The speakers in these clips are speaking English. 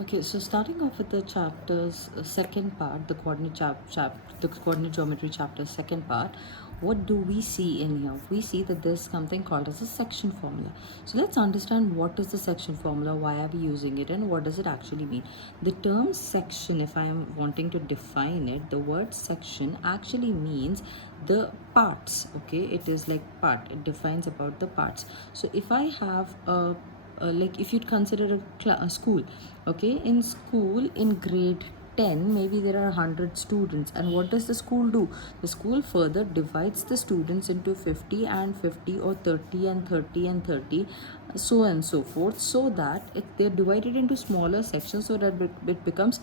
Okay, so starting off with the chapter's second part, the the coordinate geometry chapter second part, what do we see in here? We see that there's something called as a section formula. So let's understand what is the section formula, why are we using it, and what does it actually mean. The term section, if I am wanting to define it, the word section actually means the parts. Okay, it is like part. It defines about the parts. So if I have a like if you'd consider a school, okay, in school in grade 10 maybe there are 100 students, and what does the school do? The school further divides the students into 50 and 50, or 30 and 30 and 30, so and so forth, so that they're divided into smaller sections so that it becomes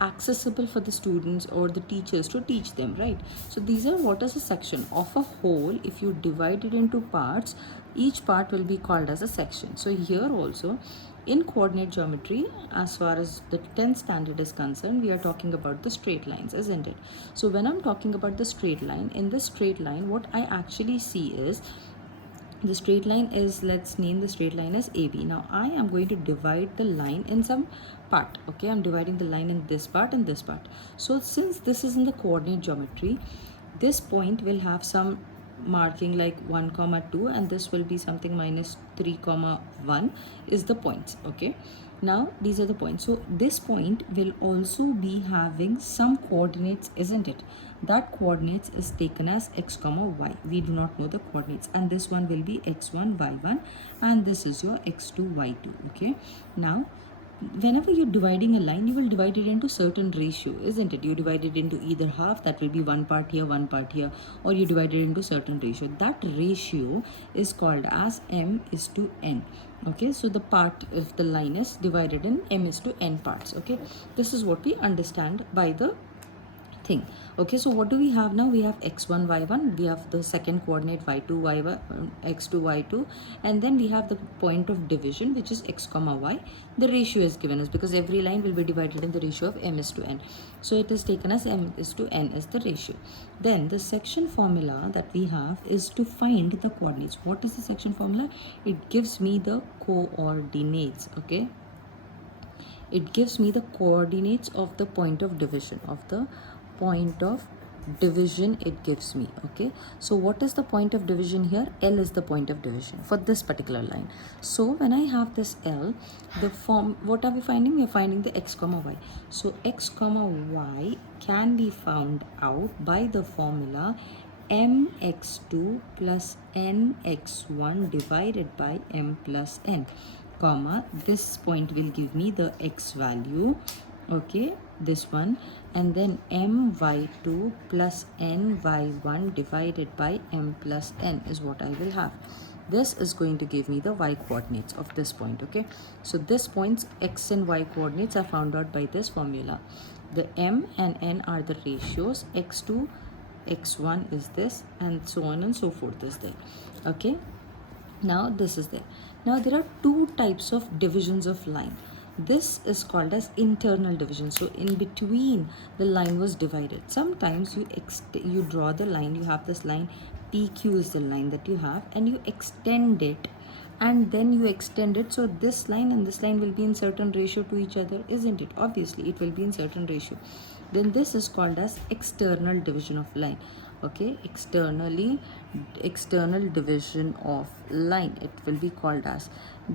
accessible for the students or the teachers to teach them, right? So these are what is a section of a whole. If you divide it into parts, each part will be called as a section. So here also in coordinate geometry, as far as the 10th standard is concerned, we are talking about the straight lines, isn't it? So when I'm talking about the straight line, in this straight line what I actually see is the straight line is, let's name the straight line as AB. Now I am going to divide the line in some part. Okay, I'm dividing the line in this part and this part. So since this is in the coordinate geometry, this point will have some marking like 1 comma 2, and this will be something minus 3 comma 1 is the points. Okay, now these are the points. So this point will also be having some coordinates, isn't it? That coordinates is taken as x comma y. We do not know the coordinates, and this one will be x1 y1, and this is your x2 y2. Okay, now whenever you're dividing a line, you will divide it into certain ratio, isn't it? You divide it into either half, that will be one part here, one part here, or you divide it into certain ratio. That ratio is called as m is to n. Okay, so the part of the line is divided in m is to n parts. Okay, this is what we understand by the thing. Okay, so what do we have now? We have x1 y1, we have the second coordinate y2 y1, x2 y2, and then we have the point of division, which is x comma y. The ratio is given us because every line will be divided in the ratio of m is to n, so it is taken as m is to n is the ratio. Then the section formula that we have is to find the coordinates. What is the section formula? It gives me the coordinates. Okay, it gives me the coordinates of the point of division, it gives me. Okay, so what is the point of division here? L is the point of division for this particular line. So when I have this L, the form, what are we finding? We are finding the x comma y. So x comma y can be found out by the formula mx2 plus nx1 divided by m plus n, comma, this point will give me the x value. Okay, this one, and then my2 plus ny1 divided by m plus n is what I will have. This is going to give me the y coordinates of this point. Okay, so this point's x and y coordinates are found out by this formula. The m and n are the ratios, x2 x1 is this, and so on and so forth is there. Okay, now this is there. Now there are two types of divisions of line. This is called as internal division. So in between the line was divided. Sometimes you draw the line, you have this line, PQ is the line that you have, and you extend it, and then you extend it, so this line and this line will be in certain ratio to each other, isn't it? Obviously it will be in certain ratio. Then this is called as external division of line. Okay, external division of line, it will be called as.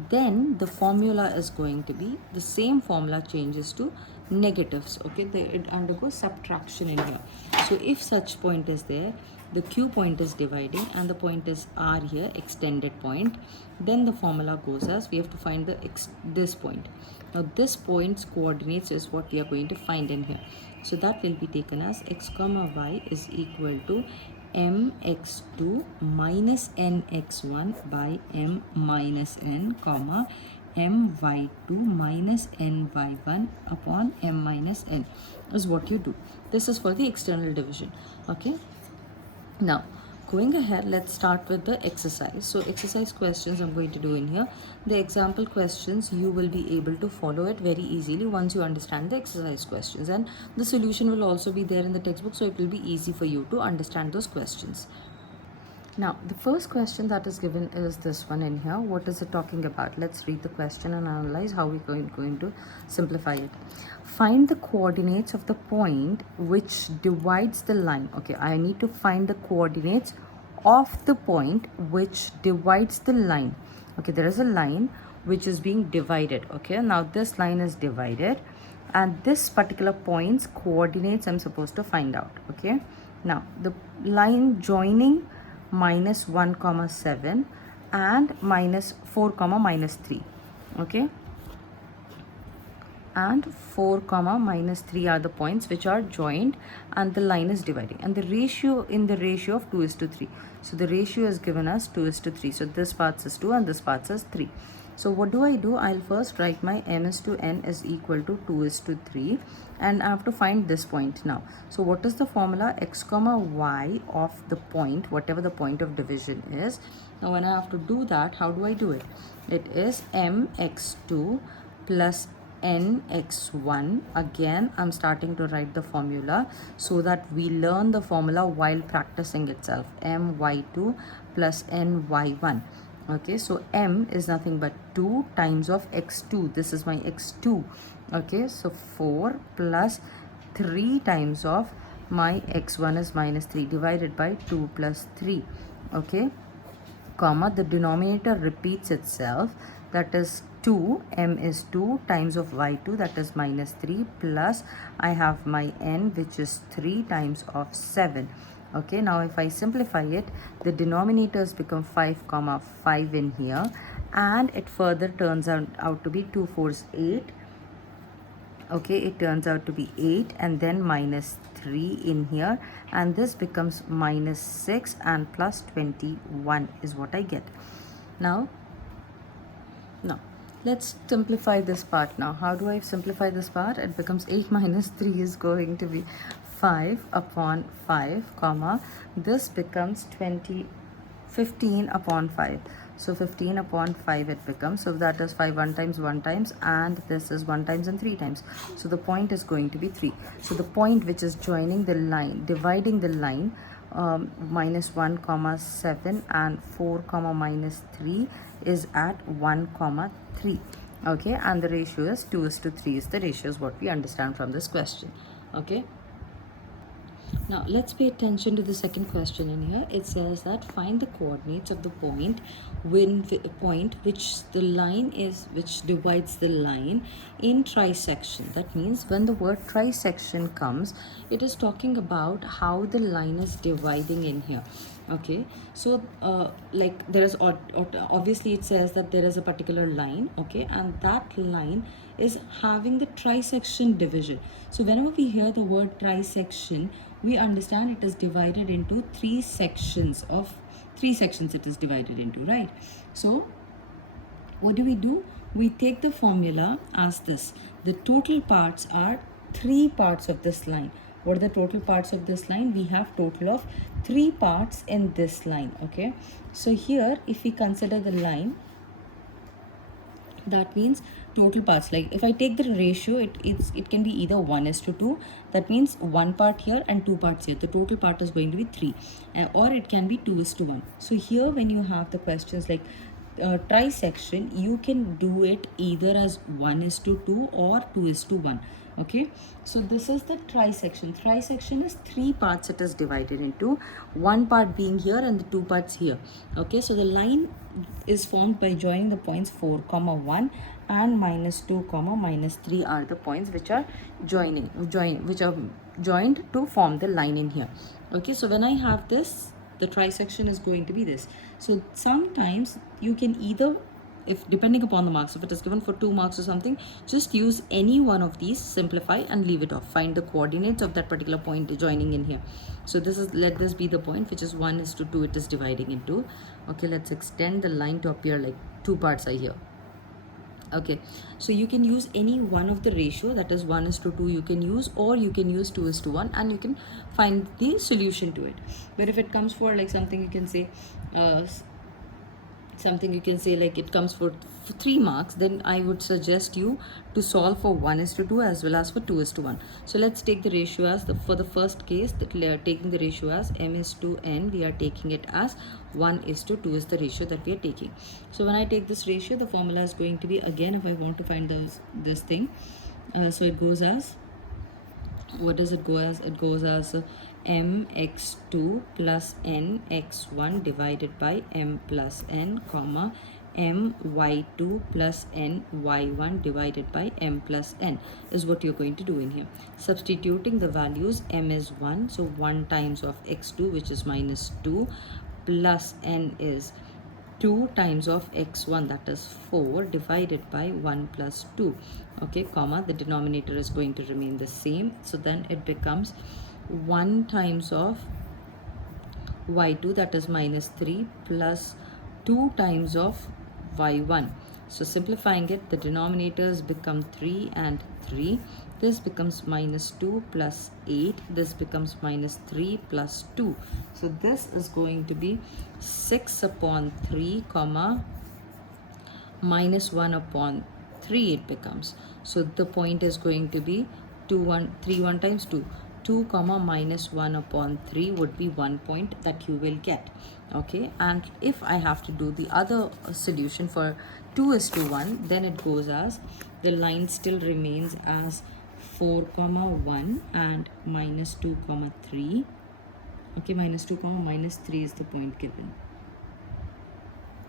Then the formula is going to be the same formula, changes to negatives. Okay, it undergoes subtraction in here. So if such point is there, the q point is dividing and the point is r here, extended point, then the formula goes as, we have to find this point. Now this point's coordinates is what we are going to find in here. So that will be taken as x comma y is equal to mx2 minus nx1 by m minus n, comma, my2 minus ny1 upon m minus n is what you do. This is for the external division. Okay, now going ahead, let's start with the exercise. So exercise questions I'm going to do in here. The example questions, you will be able to follow it very easily once you understand the exercise questions, and the solution will also be there in the textbook, so it will be easy for you to understand those questions. Now, the first question that is given is this one in here. What is it talking about? Let's read the question and analyze how we're going to simplify it. Find the coordinates of the point which divides the line. Okay, I need to find the coordinates of the point which divides the line. Okay, there is a line which is being divided. Okay, now this line is divided and this particular point's coordinates I'm supposed to find out. Okay, now the line joining minus 1 comma 7 and minus 4 comma minus 3. Okay, and 4 comma minus 3 are the points which are joined and the line is dividing, and the ratio in the ratio of 2:3. So the ratio is given as 2:3. So this part is 2 and this part is 3. So what do? I'll first write my m is to n is equal to 2:3 and I have to find this point now. So what is the formula? X comma y of the point, whatever the point of division is. Now when I have to do that, how do I do it? It is mx2 plus nx1. Again, I'm starting to write the formula so that we learn the formula while practicing itself. My2 plus ny1. Okay, so m is nothing but 2 times of x2. This is my x2. Okay, so 4 plus 3 times of my x1 is minus 3 divided by 2 plus 3. Okay, comma, the denominator repeats itself, that is 2, m is 2 times of y2, that is minus 3, plus I have my n which is 3 times of 7. Okay, now if I simplify it, the denominators become 5 comma 5 in here, and it further turns out to be 2 4s 8. Okay, it turns out to be 8 and then minus 3 in here, and this becomes minus 6 and plus 21 is what I get. Now let's simplify this part. Now how do I simplify this part? It becomes 8 minus 3 is going to be 5 upon 5 comma, this becomes 15 upon 5. So 15 upon 5 it becomes, so that is 5 1 times, and this is 1 times and 3 times. So the point is going to be 3. So the point which is joining the line, dividing the line, minus 1 comma 7 and 4 comma minus 3 is at 1 comma 3. Okay, and the ratio is 2:3 is the ratio, is what we understand from this question. Okay, now let's pay attention to the second question in here. It says that find the coordinates of the point which the line is, which divides the line in trisection. That means when the word trisection comes, it is talking about how the line is dividing in here. Okay, so like there is obviously it says that there is a particular line, okay, and that line is having the trisection division. So whenever we hear the word trisection, we understand it is divided into three sections it is divided into, right? So what do? We take the formula as this: the total parts are 3 parts of this line. What are the total parts of this line? We have total of 3 parts in this line. Okay, so here if we consider the line, that means total parts, like if I take the ratio, it can be either 1:2, that means 1 part here and 2 parts here, the total part is going to be 3, or it can be 2:1. So here when you have the questions like trisection, you can do it either as 1:2 or 2:1. Okay, so this is the trisection. Trisection is 3 parts it is divided into, 1 part being here and the 2 parts here. Okay, so the line is formed by joining the points 4 comma 1 and minus 2 comma minus 3 are the points which are which are joined to form the line in here. Okay, so when I have this, the trisection is going to be this. So sometimes you can either, if depending upon the marks, if it is given for 2 marks or something, just use any one of these, simplify and leave it off. Find the coordinates of that particular point joining in here. So this is, let this be the point which is 1:2 it is dividing into. Okay, let's extend the line to appear like 2 parts are here. Okay, so you can use any one of the ratio, that is 1:2 you can use, or you can use 2:1, and you can find the solution to it. But if it comes for like something, you can say something you can say like it comes for 3 marks, then I would suggest you to solve for 1:2 as well as for 2:1. So let's take the ratio as for the first case that we are taking the ratio as m:n, we are taking it as 1:2 is the ratio that we are taking. So when I take this ratio, the formula is going to be, again, if I want to find this thing, so it goes as, what does it go as? It goes as mx2 plus nx1 divided by m plus n, comma my2 plus ny1 divided by m plus n is what you're going to do in here. Substituting the values, m is 1, so 1 times of x2, which is minus 2, plus n is 2 times of x1, that is 4, divided by 1 plus 2, okay, comma, the denominator is going to remain the same, so then it becomes 1 times of y2, that is minus 3, plus 2 times of y1. So simplifying it, the denominators become 3 and 3. This becomes minus 2 plus 8. This becomes minus 3 plus 2. So this is going to be 6 upon 3, comma, minus 1 upon 3 it becomes. So the point is going to be 3 times 2. 2 comma minus 1 upon 3 would be 1 point that you will get. Okay, and if I have to do the other solution for 2:1, then it goes as, the line still remains as 4 comma 1 and minus 2 comma 3. Okay, minus 2 comma minus 3 is the point given.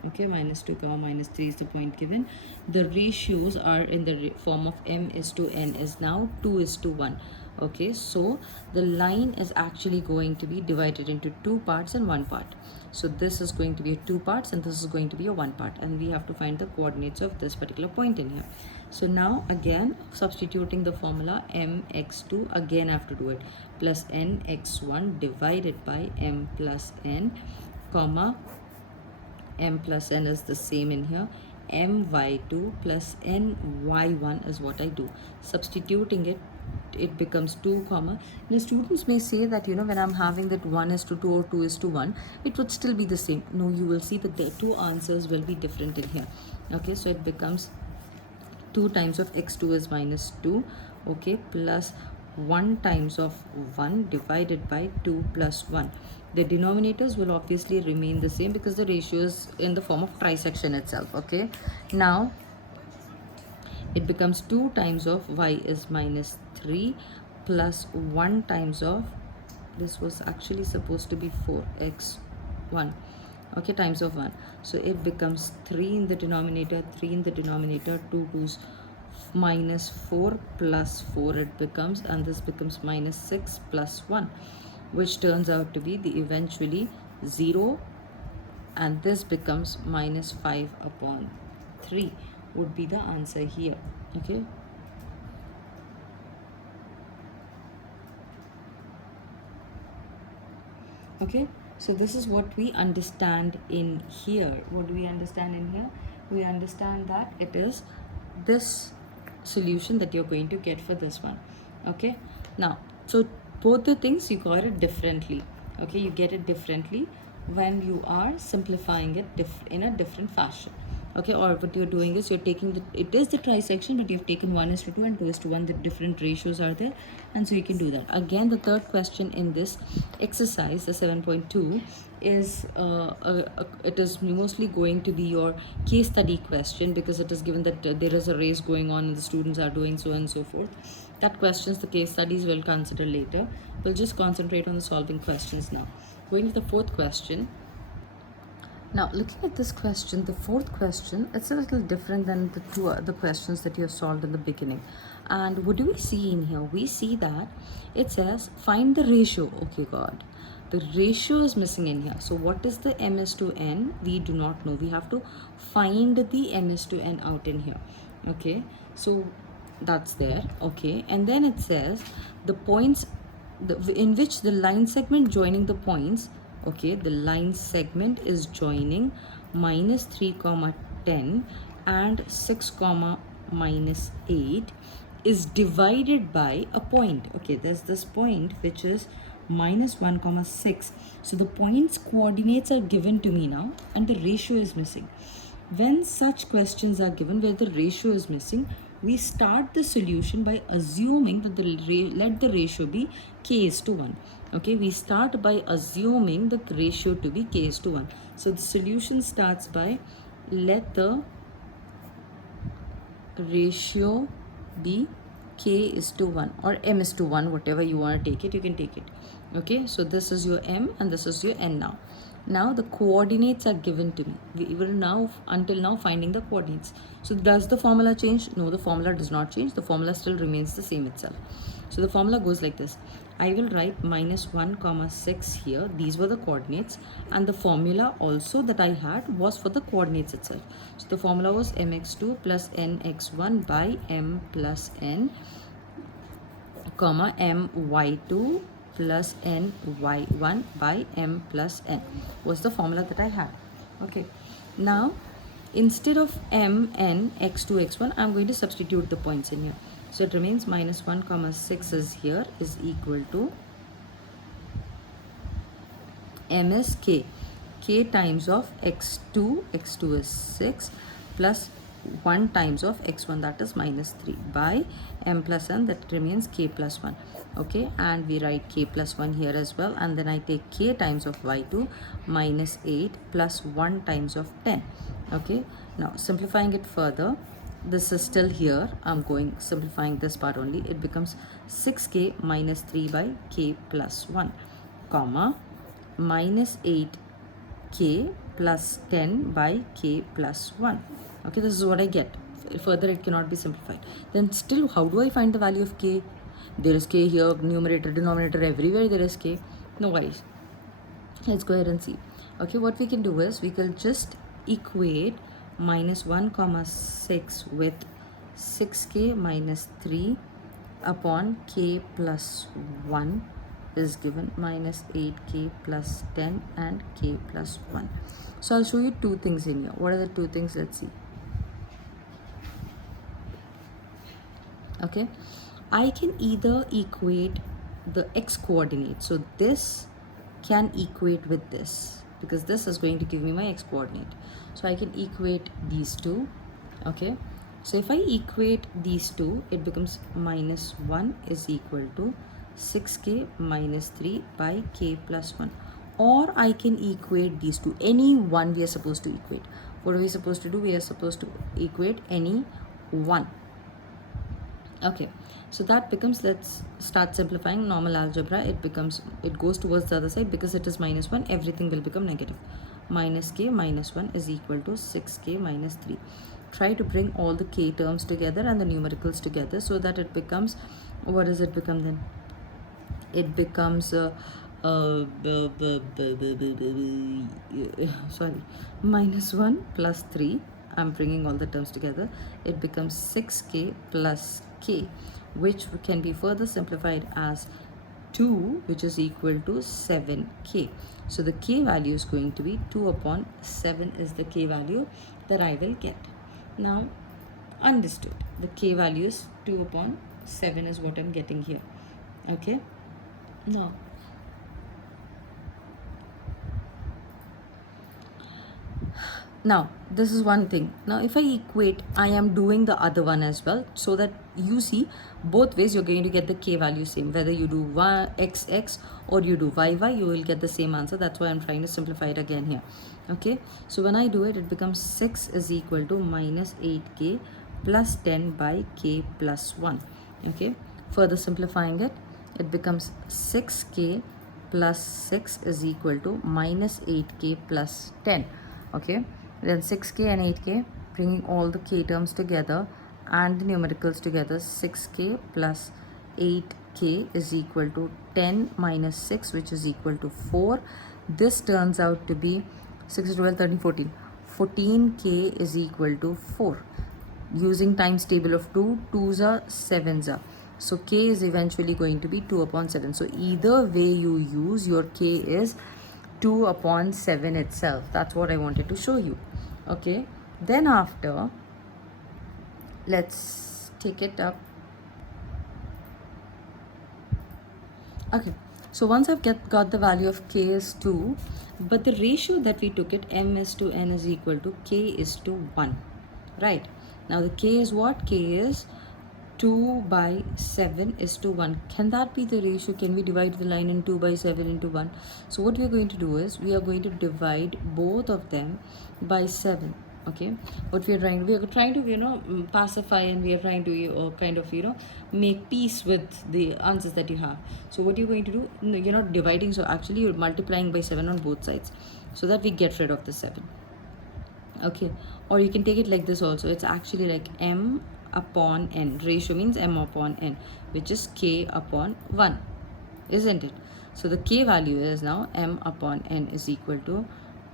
Okay, minus 2 comma minus 3 is the point given. The ratios are in the form of m:n is now 2:1. Okay, so the line is actually going to be divided into 2 parts and 1 part. So this is going to be 2 parts and this is going to be a 1 part, and we have to find the coordinates of this particular point in here. So now again, substituting the formula, mx2, again I have to do it, plus nx1 divided by m plus n, comma, m plus n is the same in here, my2 plus ny1 is what I do. Substituting it, it becomes 2 comma. Now students may say that, you know, when I'm having that 1:2 or 2:1, it would still be the same. No, you will see that the two answers will be different in here. Okay, so it becomes 2 times of x2 is minus 2, okay, plus 1 times of 1 divided by 2 plus 1. The denominators will obviously remain the same because the ratio is in the form of trisection itself. Okay, now it becomes 2 times of y is minus 3 plus 1 times of, this was actually supposed to be 4x1, okay, times of 1. So it becomes 3 in the denominator, 3 in the denominator, 2 2's minus 4 plus 4 it becomes, and this becomes minus 6 plus 1, which turns out to be the eventually 0, and this becomes minus 5 upon 3 would be the answer here. Okay, okay, so this is what we understand in here. What do we understand in here? We understand that it is this solution that you're going to get for this one. Okay, now, so both the things you got it differently. Okay, you get it differently when you are simplifying it in a different fashion. Okay, or what you're doing is you're taking it is the trisection, but you've taken 1:2 and 2:1, the different ratios are there, and so you can do that. Again, the third question in this exercise, the 7.2, is it is mostly going to be your case study question, because it is given that there is a race going on and the students are doing so and so forth. That questions, the case studies we'll consider later. We'll just concentrate on the solving questions now. Going to the fourth question. Now, looking at this question, the fourth question, it's a little different than the two other questions that you have solved in the beginning. And what do we see in here? We see that it says, find the ratio. Okay, God. The ratio is missing in here. So what is the m:n? We do not know. We have to find the m:n out in here. Okay, so that's there. Okay, and then it says the points in which the line segment joining the points, okay, the line segment is joining minus 3 comma 10 and 6 comma minus 8 is divided by a point. Okay, there's this point which is minus 1 comma 6. So the points coordinates are given to me now and the ratio is missing. When such questions are given where the ratio is missing, we start the solution by assuming that let the ratio be k is to 1. Okay, we start by assuming the ratio to be k is to 1. So the solution starts by let the ratio be k is to 1 or m is to 1, whatever you want to take it, you can take it. Okay, so this is your m and this is your n now. Now the coordinates are given to me. We were now until now finding the coordinates. So does the formula change? No, the formula does not change. The formula still remains the same itself. So the formula goes like this. I will write minus 1 comma 6 here. These were the coordinates and the formula also that I had was for the coordinates itself. So the formula was mx2 plus nx1 by m plus n comma my2 plus ny1 by m plus n was the formula that I had. Okay, now instead of m, n, x2, x1, I'm going to substitute the points in here. So it remains minus 1 comma 6 is here is equal to m is k times of x2 is 6 plus 1 times of x1 that is minus 3 by m plus n that remains k plus 1. Okay, and we write k plus 1 here as well, and then I take k times of y2 minus 8 plus 1 times of 10. Okay, now simplifying it further, this is still here, I'm going simplifying this part only, it becomes 6k minus 3 by k plus 1 comma minus 8k plus 10 by k plus 1. Okay, this is what I get. Further it cannot be simplified. Then still, how do I find the value of k? There is k here, numerator, denominator, everywhere there is k. No worries. Let's go ahead and see. Okay, what we can do is we can just equate minus 1 comma 6 with 6k minus 3 upon k plus 1 is given minus 8k plus 10 and k plus 1. So I'll show you two things in here. What are the two things? Let's see. Okay, I can either equate the x coordinate. So this can equate with this because this is going to give me my x coordinate. So I can equate these two. Okay, so if I equate these two, it becomes minus 1 is equal to 6k minus 3 by k plus 1. Or I can equate these two. Any one we are supposed to equate. What are we supposed to do? We are supposed to equate any one. Okay, so that becomes, let's start simplifying normal algebra. It goes towards the other side because it is minus 1, everything will become negative. Minus k minus 1 is equal to 6k minus 3. Try to bring all the k terms together and the numericals together so that it becomes, what does it become then? It becomes sorry, minus 1 plus 3. I'm bringing all the terms together. It becomes 6k plus k, which can be further simplified as 2, which is equal to 7k. So the k value is going to be 2 upon 7 is the k value that I will get. Now, understood. The k value is 2 upon 7 is what I'm getting here. Okay. Now this is one thing. Now if I equate, I am doing the other one as well, so that you see both ways you're going to get the k value same. Whether you do xx or you do yy, you will get the same answer. That's why I'm trying to simplify it again here. Okay, so when I do it, it becomes 6 is equal to minus 8k plus 10 by k plus 1. Okay, further simplifying it, it becomes 6k plus 6 is equal to minus 8k plus 10. Okay, then 6k and 8k, bringing all the k terms together and the numericals together, 6k plus 8k is equal to 10 minus 6, which is equal to 4. This turns out to be 6, 12, 13, 14. 14k is equal to 4. Using times table of 2, 2s are 7s are. So k is eventually going to be 2 upon 7. So either way you use, your k is 2 upon 7 itself. That's what I wanted to show you. Okay, then after, let's take it up. Okay, So once I've got the value of k is 2, but the ratio that we took it, m is to n is equal to k is to 1, right? Now the k is what? K is 2 by 7 is to 1. Can that be the ratio? Can we divide the line in 2 by 7 into 1? So what we are going to do is we are going to divide both of them by 7. Okay, what we are trying to pacify, and we are trying to kind of make peace with the answers that you have. So what you're going to do, no, you're not dividing, so actually you're multiplying by 7 on both sides so that we get rid of the 7. Okay, or you can take it like this also. It's actually like m upon n. Ratio means m upon n, which is k upon 1, isn't it? So the k value is now m upon n is equal to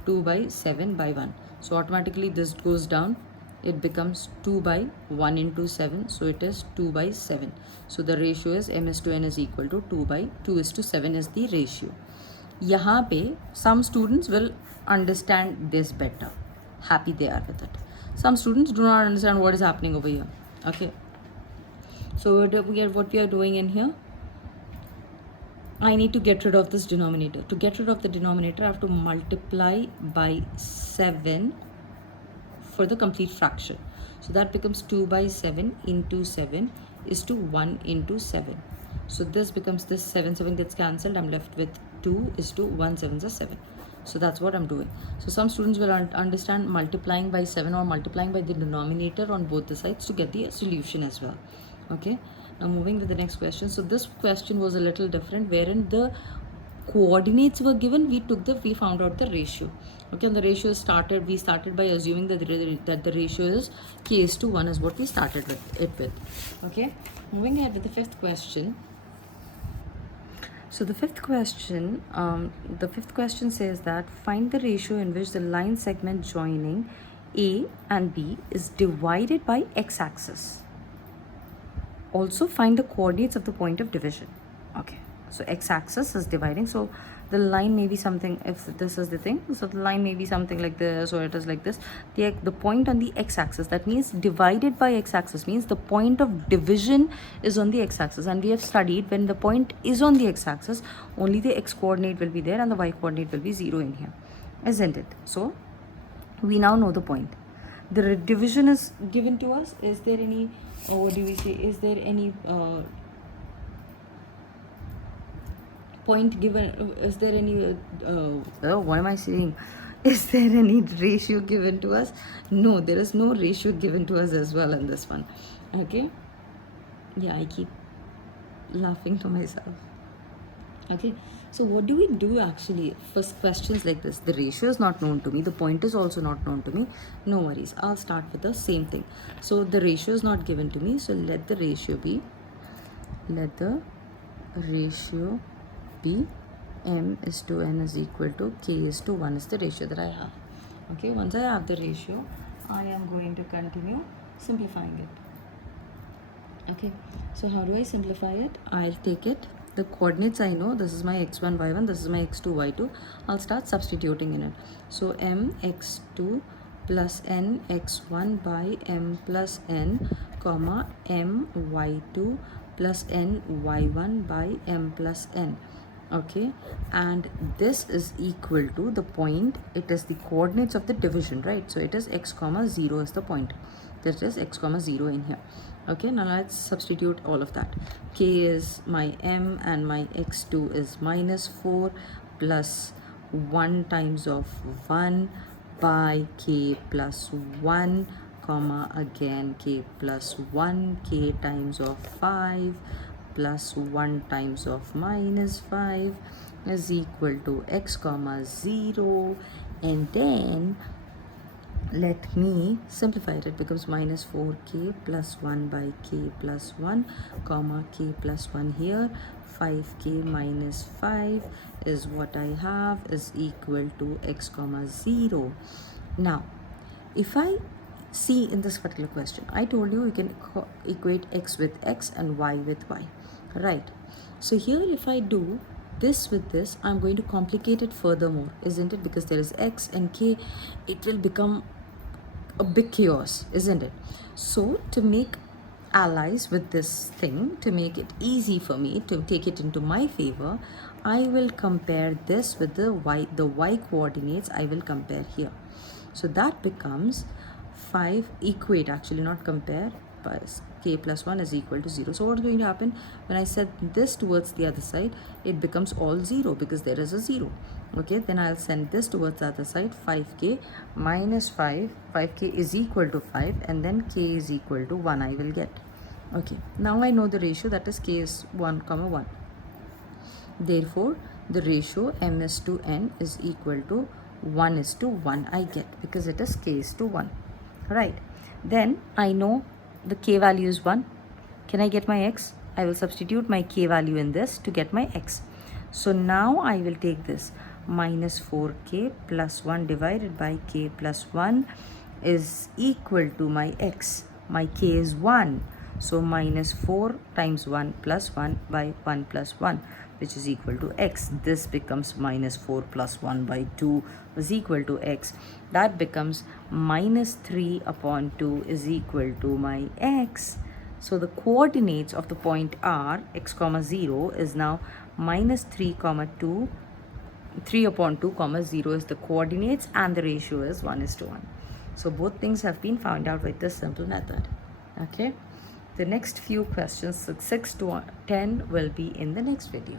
2 by 7 by 1. So automatically this goes down. It becomes 2 by 1 into 7. So it is 2 by 7. So the ratio is m is to n is equal to 2 by 2 is to 7 is the ratio. यहाँ पे some students will understand this better. Happy they are with it. Some students do not understand what is happening over here. Okay. So what we are doing in here, I need to get rid of this denominator. To get rid of the denominator, I have to multiply by 7 for the complete fraction. So that becomes 2 by 7 into 7 is to 1 into 7. So this becomes this 7 gets cancelled. I'm left with 2 is to 1 7 is 7. So that's what I'm doing. So some students will understand multiplying by 7 or multiplying by the denominator on both the sides to get the solution as well. Okay, now moving with the next question. So this question was a little different, wherein the coordinates were given, we found out the ratio. Okay, and the ratio we started by assuming that the ratio is k is to 1 is what we started with. Okay, moving ahead with the fifth question. So the fifth question says that find the ratio in which the line segment joining A and B is divided by x-axis. Also find the coordinates of the point of division. Okay, so x-axis is dividing, so the line may be something, if this is the thing, so the line may be something like this, or it is like this. The point on the x-axis, that means divided by x-axis means the point of division is on the x-axis, and we have studied when the point is on the x-axis, only the x coordinate will be there and the y coordinate will be 0 in here, isn't it? So we now know the point. The division is given to us. Is there any what do we say, is there any point given, is there any what am I saying, is there any ratio given to us? No, there is no ratio given to us as well in this one. Okay, yeah, I keep laughing to myself. Okay, so what do we do actually for questions like this? The ratio is not known to me, the point is also not known to me. No worries, I'll start with the same thing. So the ratio is not given to me, so let the ratio be m is to n is equal to k is to 1 is the ratio that I have. Okay, once I have the ratio, I am going to continue simplifying it. Okay, so how do I simplify it? I'll take it, the coordinates I know, this is my x1 y1, this is my x2 y2. I'll start substituting in it. So m x2 plus n x1 by m plus n comma m y2 plus n y1 by m plus n. Okay, and this is equal to the point, it is the coordinates of the division, right? So it is x comma 0 is the point, that is x comma 0 in here. Okay, now let's substitute all of that. K is my m and my x2 is minus 4 plus 1 times of 1 by k plus 1 comma again k plus 1, k times of 5 plus 1 times of minus 5 is equal to x comma 0, and then let me simplify it. It becomes minus 4k plus 1 by k plus 1 comma k plus 1 here, 5k minus 5 is what I have is equal to x comma 0. Now if I see in this particular question, I told you can equate x with x and y with y, right? So here if I do this with this, I'm going to complicate it furthermore, isn't it? Because there is x and k, it will become a big chaos, isn't it? So to make allies with this thing, to make it easy for me to take it into my favor, I will compare this with the y coordinates I will compare here. So that becomes 5 equate, actually not compare, but k plus 1 is equal to 0. So what's going to happen when I set this towards the other side? It becomes all 0 because there is a 0. Okay, then I'll send this towards the other side. 5k minus 5k is equal to 5, and then k is equal to 1 I will get. Okay, now I know the ratio, that is k is 1 comma 1. Therefore, the ratio m is to n is equal to 1 is to 1 I get, because it is k is to 1. Right. Then I know the k value is 1. Can I get my x? I will substitute my k value in this to get my x. So now I will take this minus 4k plus 1 divided by k plus 1 is equal to my x. My k is 1. So minus 4 times 1 plus 1 by 1 plus 1, which is equal to x. This becomes minus 4 plus 1 by 2 is equal to x. That becomes minus 3 upon 2 is equal to my x. So the coordinates of the point R, x comma 0, is now minus 3 comma 2. 3 upon 2 comma 0 is the coordinates, and the ratio is 1 is to 1. So both things have been found out with this simple method. Okay. The next few questions, 6 to 10, will be in the next video.